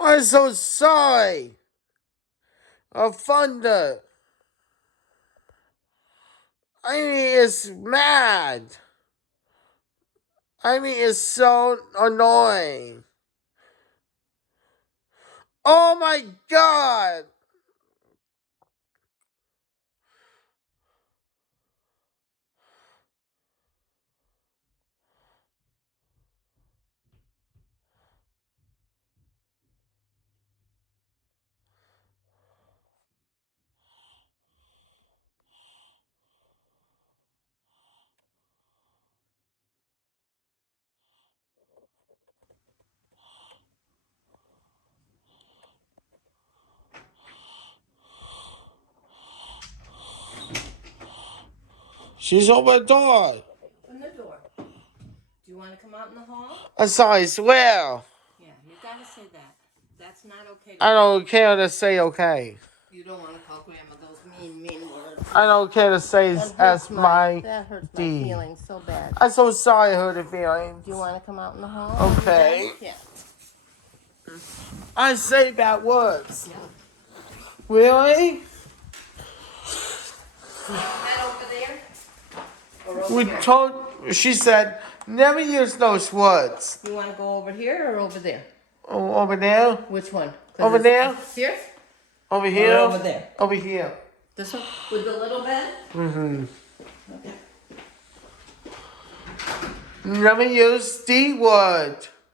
I'm so sorry. A thunder. I mean, it's mad. I mean, it's so annoying. Oh my god. She's over the door. Open the door. Do you want to come out in the hall? I'm sorry, swear. Yeah, you gotta say that. That's not okay. I don't care to say okay. You don't want to call Grandma those mean words. I don't care to say That as my that hurts my D. feelings so bad. I'm so sorry I hurt her feelings. Do you want to come out in the hall? Okay. Yeah. I say bad words. Yeah. Really? Head over there? Or over We here? told, she said, never use those words. You want to go over here or over there? Oh, over there? Which one? Over there? Here? Over here? Or over there? Over here. This one? With the little bed? Mm-hmm. Okay. Never use the word.